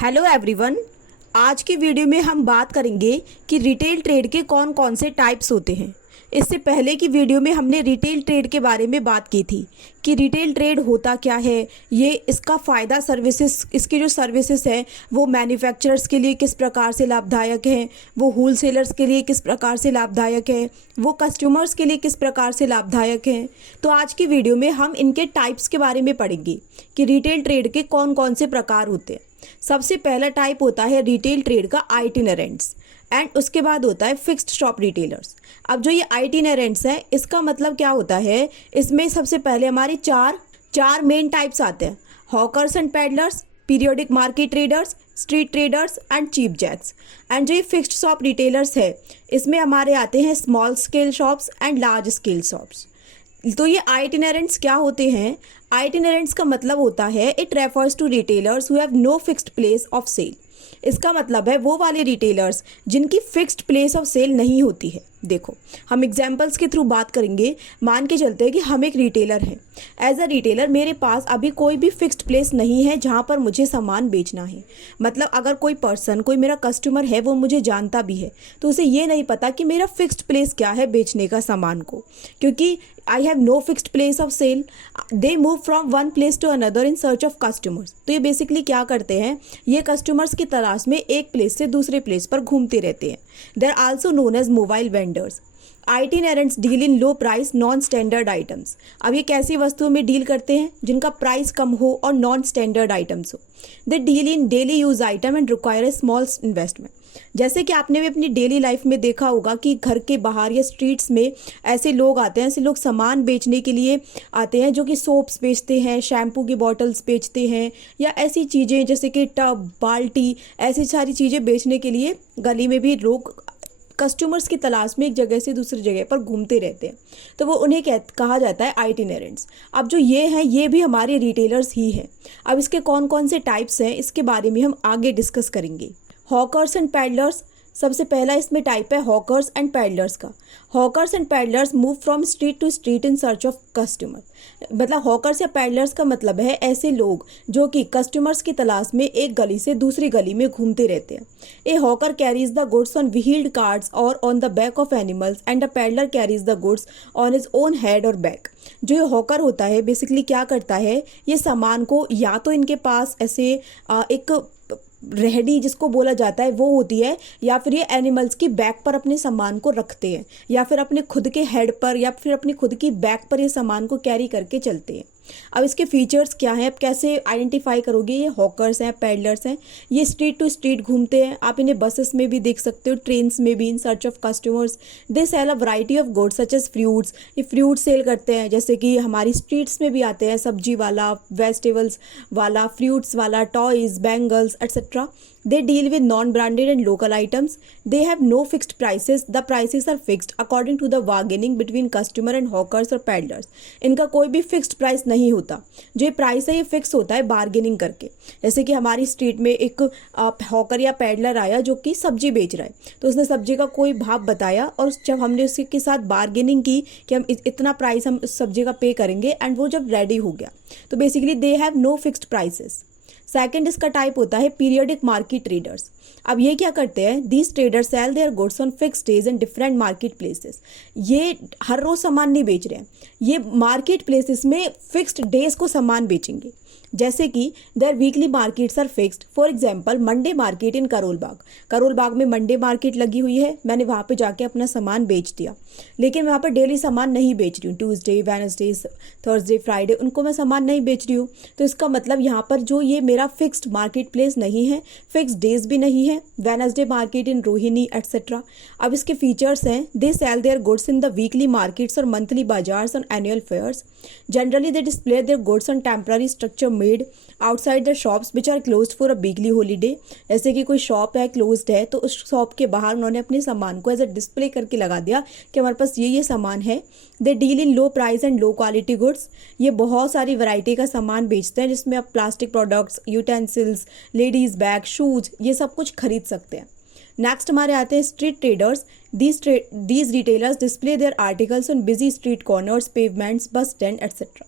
Hello everyone. आज की video में हम बात करेंगे कि रिटेल ट्रेड के कौन कौन से टाइप्स होते हैं। इससे पहले की वीडियो में हमने रिटेल ट्रेड के बारे में बात की थी कि रिटेल ट्रेड होता क्या है, ये इसका फ़ायदा सर्विसेज, इसकी जो सर्विसेज है वो मैन्युफैक्चरर्स के लिए किस प्रकार से लाभदायक है, वो होलसेलर्स के लिए किस प्रकार से लाभदायक है, वो कस्टमर्स के लिए किस प्रकार से लाभदायक है। तो आज की वीडियो में हम इनके टाइप्स के बारे में पढ़ेंगे कि रिटेल ट्रेड के कौन कौन से प्रकार होते हैं। सबसे पहला टाइप होता है रिटेल ट्रेड का आइटिनरेंट्स एंड उसके बाद होता है फिक्स्ड शॉप रिटेलर्स। अब जो ये आइटिनरेंट्स है इसका मतलब क्या होता है, इसमें सबसे पहले हमारे चार मेन टाइप्स आते हैं: hawkers and peddlers, periodic market traders, street traders and cheap jacks. And जो ये फिक्स्ड शॉप रिटेलर्स है इसमें हमारे आते हैं small scale shops and large scale shops. तो ये आइटिनरेंट्स क्या होते हैं? आइटिनरेंट्स का मतलब होता है it refers to retailers who have no fixed place of sale. इसका मतलब है वो वाले रिटेलर्स जिनकी फिक्स्ड प्लेस ऑफ सेल नहीं होती है। देखो, हम एग्जांपल्स के थ्रू बात करेंगे। मान के चलते हैं कि हम एक रिटेलर हैं। एज अ रिटेलर मेरे पास अभी कोई भी फिक्स्ड प्लेस नहीं है जहाँ पर मुझे सामान बेचना है। मतलब अगर कोई पर्सन, कोई मेरा कस्टमर है, वो मुझे जानता भी है तो उसे ये नहीं पता कि मेरा फिक्स्ड प्लेस क्या है बेचने का सामान को, क्योंकि I have no fixed place of sale. They move from one place to another in search of customers. तो ये बेसिकली क्या करते हैं, ये कस्टमर्स की तलाश में एक प्लेस से दूसरे प्लेस पर घूमते रहते हैं। They are also known as mobile vendors. Itinerants deal in low price non standard items. अब ये कैसी वस्तुओं में डील करते हैं? जिनका प्राइस कम हो और नॉन स्टैंडर्ड आइटम्स हो। They deal in daily use item and require a small investment. जैसे कि आपने भी अपनी डेली लाइफ में देखा होगा कि घर के बाहर या स्ट्रीट्स में ऐसे लोग आते हैं, ऐसे लोग सामान बेचने के लिए आते हैं जो कि सोप्स बेचते हैं, शैम्पू की बॉटल्स बेचते हैं, या ऐसी चीज़ें जैसे कि टब, बाल्टी, ऐसी सारी चीज़ें बेचने के लिए गली में भी लोग कस्टमर्स की तलाश में एक जगह से दूसरी जगह पर घूमते रहते हैं। तो वो उन्हें कहा जाता है आइटिनरेंट्स। अब जो ये हैं ये भी हमारे रिटेलर्स ही हैं। अब इसके कौन कौन से टाइप्स हैं इसके बारे में हम आगे डिस्कस करेंगे। हॉकर्स एंड पैडलर्स, सबसे पहला इसमें टाइप है हॉकर्स एंड पैडलर्स का। Hawkers and peddlers move from street to street in search of customer. मतलब हॉकर्स या पैडलर्स का मतलब है ऐसे लोग जो कि कस्टमर्स की तलाश में एक गली से दूसरी गली में घूमते रहते हैं। A hawker carries the goods on wheeled carts और on the back of animals and a peddler carries the goods on his own head और बैक। जो ये हॉकर होता है बेसिकली क्या करता है, ये सामान को या तो इनके पास ऐसे एक रेहड़ी जिसको बोला जाता है वो होती है, या फिर ये एनिमल्स की बैक पर अपने सामान को रखते हैं, या फिर अपने खुद के हेड पर या फिर अपनी खुद की बैक पर ये सामान को कैरी करके चलते हैं। अब इसके फीचर्स क्या हैं, अब कैसे आइडेंटिफाई करोगे? ये हॉकर्स हैं, पैडलर्स हैं, ये स्ट्रीट टू स्ट्रीट घूमते हैं। आप इन्हें बसेस में भी देख सकते हो, ट्रेन्स में भी, in search of customers. They sell a variety of goods such as fruits. ये फ्रूट सेल करते हैं, जैसे कि हमारी स्ट्रीट्स में भी आते हैं सब्जी वाला, वेजिटेबल्स वाला, फ्रूट्स वाला, toys, bangles etcetera. They deal with non-branded and local items. They have no fixed prices. The prices are fixed according to the bargaining between customer and hawkers और peddlers. इनका कोई भी फिक्स्ड प्राइस नहीं होता। जो ये price है ये फिक्स होता है बार्गेनिंग करके। जैसे कि हमारी स्ट्रीट में एक हॉकर या पैडलर आया जो कि सब्जी बेच रहा है, तो उसने सब्जी का कोई भाव बताया और जब हमने उसके साथ बार्गेनिंग की कि हम इतना प्राइस हम उस सब्जी का पे करेंगे, एंड वो जब रेडी हो गया तो basically they have no fixed prices. Second इसका टाइप होता है पीरियोडिक मार्केट ट्रेडर्स। अब ये क्या करते हैं, these traders sell their goods on fixed days and different market places. ये हर रोज सामान नहीं बेच रहे हैं, ये मार्केट प्लेसेस में फिक्स्ड डेज को सामान बेचेंगे। जैसे कि their weekly markets are fixed. For example Monday market in Karol Bagh. Karol Bagh में मंडे मार्केट लगी हुई है, मैंने वहाँ पे जाके अपना सामान बेच दिया, लेकिन वहाँ पर डेली सामान नहीं बेच रही हूँ। ट्यूसडे, वेडनेसडे, थर्सडे, फ्राइडे उनको मैं सामान नहीं बेच रही हूँ। तो इसका मतलब यहाँ पर जो ये मेरा फिक्स्ड मार्केट प्लेस नहीं है, फिक्स्ड डेज भी नहीं है। Wednesday market in Rohini etcetera. अब इसके फीचर्स हैं, they sell their goods in the weekly markets और monthly bazaars on annual fairs. Generally they display their goods on temporary structure made outside the shops which are closed for a weekly holiday. जैसे कि कोई shop है, closed है, तो उस shop के बाहर उन्होंने अपने सामान को एज अ डिस्प्ले करके लगा दिया कि हमारे पास ये सामान है। They deal in low price and low quality goods. ये बहुत सारी वैरायटी का सामान बेचते हैं जिसमें आप plastic products, utensils, ladies bag, shoes, ये सब कुछ खरीद सकते हैं। नेक्स्ट हमारे आते हैं street traders. These retailers display their articles on busy street corners, pavements, bus stand etcetera.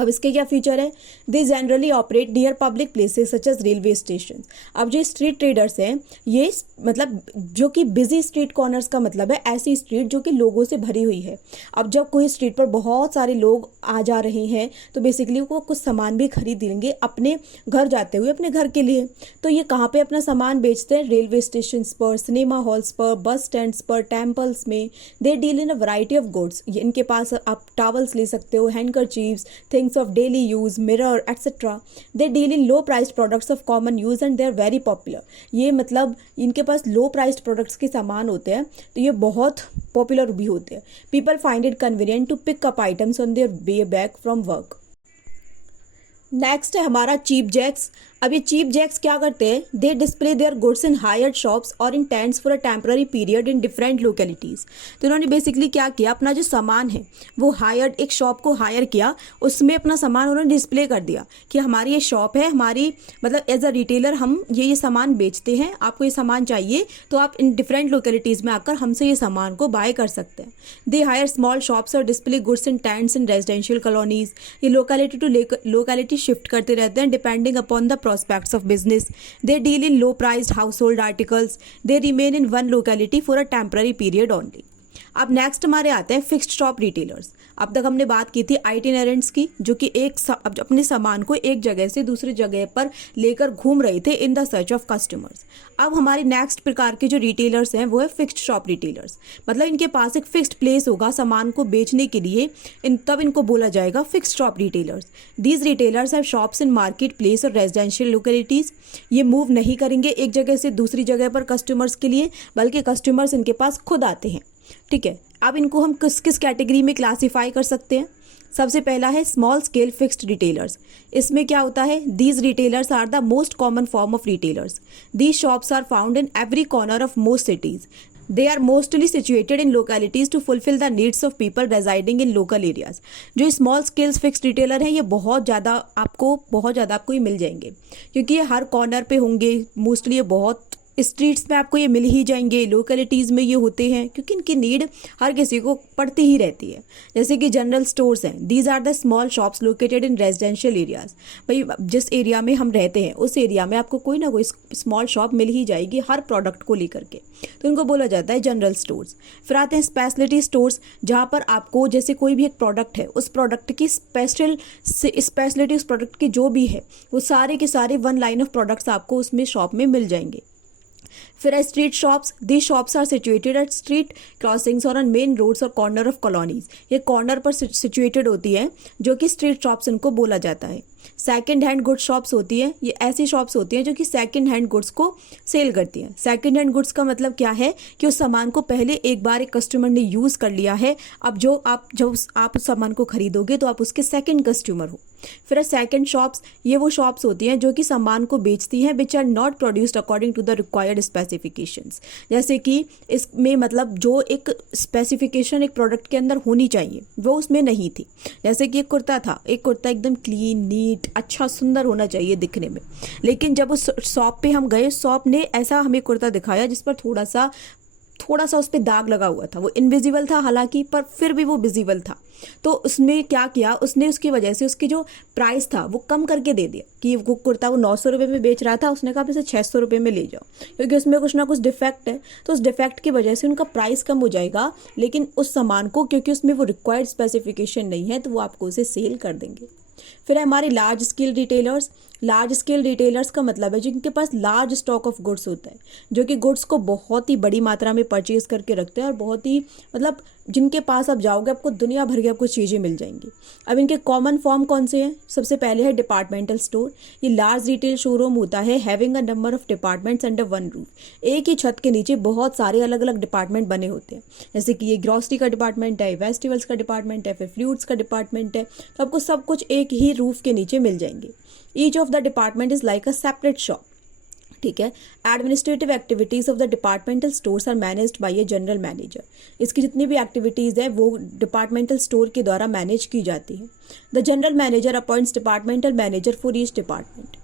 अब इसके क्या फीचर है, they generally operate near public places such as railway station. अब जो स्ट्रीट ट्रेडर्स हैं ये मतलब जो कि बिजी स्ट्रीट कॉर्नर्स का मतलब है ऐसी स्ट्रीट जो कि लोगों से भरी हुई है। अब जब कोई स्ट्रीट पर बहुत सारे लोग आ जा रहे हैं तो बेसिकली वो कुछ सामान भी खरीद लेंगे अपने घर जाते हुए, अपने घर के लिए। तो ये कहाँ पे अपना सामान बेचते हैं, रेलवे स्टेशन पर, सिनेमा हॉल्स पर, बस स्टैंड्स पर, टेम्पल्स में। They deal in a variety of goods. इनके पास आप टॉवल्स ले सकते हो, हैंडकरचीफ्स, things of daily use, mirror, etc. They deal in low priced products of common use and they are very popular. ये मतलब इनके पास लो प्राइस्ड प्रोडक्ट्स के सामान होते हैं तो ये बहुत पॉपुलर भी होते हैं। People find it convenient to pick up items on their way back from work. Next है हमारा चीप जैक्स। अब ये चीप जैक्स क्या करते हैं, they display their goods in hired shops और in tents for a temporary period in different localities. तो इन्होंने बेसिकली क्या किया, अपना जो सामान है वो हायर्ड, एक शॉप को हायर किया, उसमें अपना सामान उन्होंने डिस्प्ले कर दिया कि हमारी ये शॉप है, हमारी मतलब एज अ रिटेलर हम ये सामान बेचते हैं, आपको ये सामान चाहिए तो आप इन डिफरेंट लोकेलिटीज़ में आकर हमसे ये सामान को बाय कर सकते हैं। दे हायर स्मॉल शॉप्स और display goods in tents in residential colonies. ये लोकेलिटी टू लोकेलिटी शिफ्ट करते रहते हैं depending upon the prospects of business. They deal in low priced household articles. They remain in one locality for a temporary period only. अब next हमारे आते हैं fixed shop retailers. अब तक हमने बात की थी आइटिनरेंट्स की, जो कि अपने सामान को एक जगह से दूसरी जगह पर लेकर घूम रहे थे in the search of customers. अब हमारे नेक्स्ट प्रकार के जो रिटेलर्स हैं वो है फिक्स्ड शॉप रिटेलर्स। मतलब इनके पास एक फिक्स्ड प्लेस होगा सामान को बेचने के लिए, तब इनको बोला जाएगा fixed shop retailers. These retailers have shops in market place और रेजिडेंशियल लोकेलिटीज़। ये मूव नहीं करेंगे एक जगह से दूसरी जगह पर कस्टमर्स के लिए, बल्कि कस्टमर्स इनके पास खुद आते हैं। ठीक है, अब इनको हम किस किस कैटेगरी में क्लासीफाई कर सकते हैं। सबसे पहला है स्मॉल स्केल फिक्स्ड रिटेलर्स। इसमें क्या होता है, these retailers are the most common form of retailers. These shops are found in every corner of most cities. They are mostly situated in localities to fulfil the needs of people residing in local areas. जो small scales fixed retailer हैं ये बहुत ज़्यादा आपको ये मिल जाएंगे, क्योंकि ये हर कॉर्नर पे होंगे। मोस्टली ये बहुत स्ट्रीट्स में आपको ये मिल ही जाएंगे, लोकेलिटीज़ में ये होते हैं, क्योंकि इनकी नीड हर किसी को पड़ती ही रहती है। जैसे कि जनरल स्टोर्स हैं, these are the small shops located in residential areas. भाई जिस एरिया में हम रहते हैं उस एरिया में आपको कोई ना कोई स्मॉल शॉप मिल ही जाएगी हर प्रोडक्ट को लेकर के, तो इनको बोला जाता है जनरल स्टोर्स। फिर आते हैं स्पेशलिटी स्टोर्स, जहाँ पर आपको जैसे कोई भी एक प्रोडक्ट है उस प्रोडक्ट की स्पेशलिटी उस प्रोडक्ट की जो भी है वो सारे के सारे वन लाइन ऑफ प्रोडक्ट्स आपको उसमें शॉप में मिल जाएंगे। फिर है street shops. The shops are situated at street crossings और ऑन मेन रोड्स और कॉर्नर ऑफ कॉलोनीज। ये कॉर्नर पर सिचुएटेड होती है जो कि स्ट्रीट शॉप्स इनको बोला जाता है। सेकंड हैंड गुड्स शॉप्स होती है, ये ऐसी शॉप्स होती हैं जो कि सेकंड हैंड गुड्स को सेल करती हैं। सेकंड हैंड गुड्स का मतलब क्या है कि उस सामान को पहले एक बार एक कस्टमर ने यूज़ कर लिया है, अब जब आप उस सामान को खरीदोगे तो आप उसके सेकंड कस्टमर हो। फिर है सेकंड शॉप्स। ये वो शॉप्स होती हैं जो कि सामान को बेचती हैं which are not produced according to the required specifications. जैसे कि इसमें मतलब जो एक स्पेसिफिकेशन एक प्रोडक्ट के अंदर होनी चाहिए वो उसमें नहीं थी। जैसे कि एक कुर्ता था, एक कुर्ता एकदम क्लीन, नीट, अच्छा, सुंदर होना चाहिए दिखने में, लेकिन जब उस शॉप पे हम गए, शॉप ने ऐसा हमें कुर्ता दिखाया जिस पर थोड़ा सा उस पर दाग लगा हुआ था। वो इनविजिबल था हालांकि, पर फिर भी वो विजिबल था। तो उसमें क्या किया उसने, उसकी वजह से उसकी जो प्राइस था वो कम करके दे दिया कि वो कुर्ता वो 900 रुपये में बेच रहा था, उसने कहा इसे 600 रुपये में ले जाओ, क्योंकि उसमें कुछ ना कुछ डिफेक्ट है। तो उस डिफेक्ट की वजह से उनका प्राइस कम हो जाएगा, लेकिन उस सामान को क्योंकि उसमें वो रिक्वायर्ड स्पेसिफिकेशन नहीं है तो वो आपको उसे सेल कर देंगे। फिर है हमारे large scale retailers. Large scale retailers का मतलब है जिनके पास लार्ज स्टॉक ऑफ गुड्स होता है, जो कि गुड्स को बहुत ही बड़ी मात्रा में परचेज करके रखते हैं और बहुत ही मतलब जिनके पास आप जाओगे आपको दुनिया भर की आपको चीज़ें मिल जाएंगी। अब इनके कॉमन फॉर्म कौन से हैं? सबसे पहले है डिपार्टमेंटल स्टोर। ये लार्ज रिटेल शोरूम होता है having a number of departments under one roof. एक ही छत के नीचे बहुत सारे अलग अलग डिपार्टमेंट बने होते हैं, जैसे कि ये ग्रॉसरी का डिपार्टमेंट है, वेजिटेबल्स का डिपार्टमेंट है, फिर फ्रूट्स का डिपार्टमेंट है। तो आपको सब कुछ एक ही रूफ के नीचे मिल जाएंगे। Each of the department is like a separate shop. ठीक है। Administrative activities of the departmental stores are managed by a general manager. इसकी जितनी भी एक्टिविटीज़ है वो डिपार्टमेंटल स्टोर के द्वारा मैनेज की जाती है। The general manager appoints departmental manager for each department.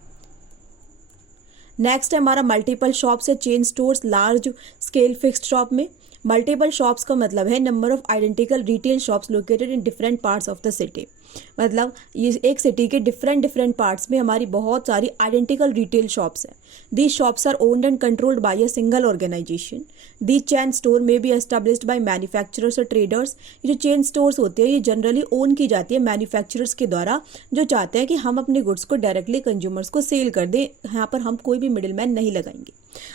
Next है हमारा मल्टीपल शॉप्स या chain stores large scale fixed shop में। मल्टीपल शॉप्स का मतलब है number of identical retail shops located in different parts of the city. मतलब ये एक सिटी के डिफरेंट पार्ट्स में हमारी बहुत सारी आइडेंटिकल रिटेल शॉप्स हैं। These shops are owned and controlled by a single organisation. These chain store में बी एस्टेब्लिश्ड बाय मैन्युफैक्चरर्स और ट्रेडर्स। ये जो चेन स्टोर्स होते हैं ये जनरली ओन की जाती है मैन्युफैक्चरर्स के द्वारा, जो चाहते हैं कि हम अपने गुड्स को डायरेक्टली कंज्यूमर्स को सेल कर दें, यहाँ पर हम कोई भी मिडिल मैन नहीं लगाएंगे।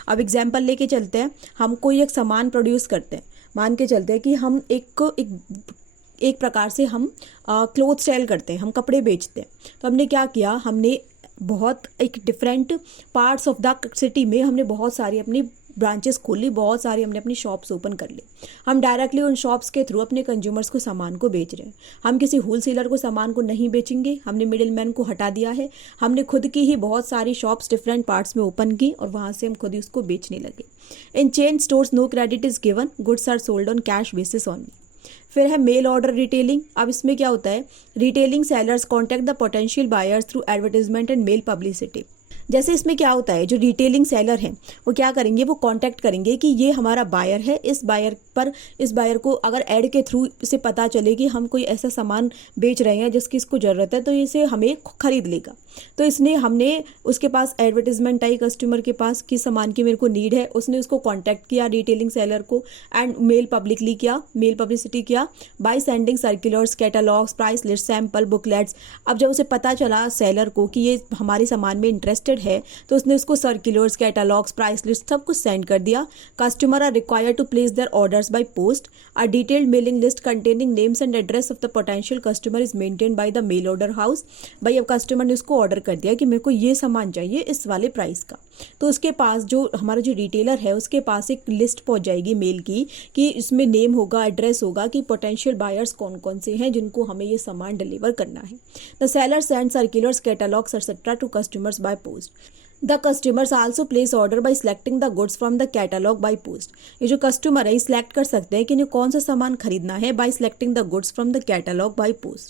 अब एग्जाम्पल लेके चलते हैं, हम कोई एक सामान प्रोड्यूस करते हैं, मान के चलते हैं कि हम एक प्रकार से हम क्लोथ सेल करते हैं, हम कपड़े बेचते हैं। तो हमने क्या किया, हमने बहुत एक different parts of the city में हमने बहुत सारी अपनी ब्रांचेस खोली, बहुत सारी हमने अपनी शॉप्स ओपन कर ली। हम डायरेक्टली उन शॉप्स के थ्रू अपने कंज्यूमर्स को सामान को बेच रहे हैं। हम किसी होल सेलर को सामान को नहीं बेचेंगे, हमने मिडिल मैन को हटा दिया है। हमने खुद की ही बहुत सारी शॉप्स डिफरेंट पार्ट्स में ओपन की और वहाँ से हम खुद ही उसको बेचने लगे। In chain stores no credit is given, goods are sold on cash basis only. फिर है मेल ऑर्डर रिटेलिंग। अब इसमें क्या होता है, retailing sellers contact the potential buyers through advertisement and mail publicity. जैसे इसमें क्या होता है, जो रिटेलिंग सेलर हैं वो क्या करेंगे, वो कांटेक्ट करेंगे कि ये हमारा बायर है, इस बायर को अगर ऐड के थ्रू से पता चले कि हम कोई ऐसा सामान बेच रहे हैं जिसकी इसको ज़रूरत है तो इसे हमें खरीद लेगा। तो हमने उसके पास एडवर्टीजमेंट आई कस्टमर के पास कि सामान की मेरे को नीड है, उसने उसको कांटेक्ट किया रिटेलिंग सेलर को एंड मेल पब्लिसिटी किया by sending circulars, catalogues, price list, sample, booklets. अब जब उसे पता चला सेलर को कि ये हमारे सामान में इंटरेस्टेड है तो उसने उसको सर्कुलर्स, कैटलॉग्स, प्राइस लिस्ट सब कुछ सेंड कर दिया। Customer are required to place their orders by post. A detailed mailing list containing names and address of the potential customer is maintained by the mail order house. भाई अब customer ने उसको order कर दिया कि मेरे को ये सामान चाहिए इस वाले प्राइस का, तो उसके पास जो हमारा जो रिटेलर है उसके पास एक लिस्ट पहुंच जाएगी मेल की कि इसमें नेम होगा, एड्रेस होगा कि पोटेंशियल बायर्स कौन कौन से हैं जिनको हमें ये सामान डिलीवर करना है। The seller send circulars, catalogues etcetera to customers by post. The customers also place order by selecting the goods from the catalogue by post. ये जो कस्टमर है सिलेक्ट कर सकते हैं कि इन्हें कौन सा सामान खरीदना है bye selecting the goods from the catalogue by post.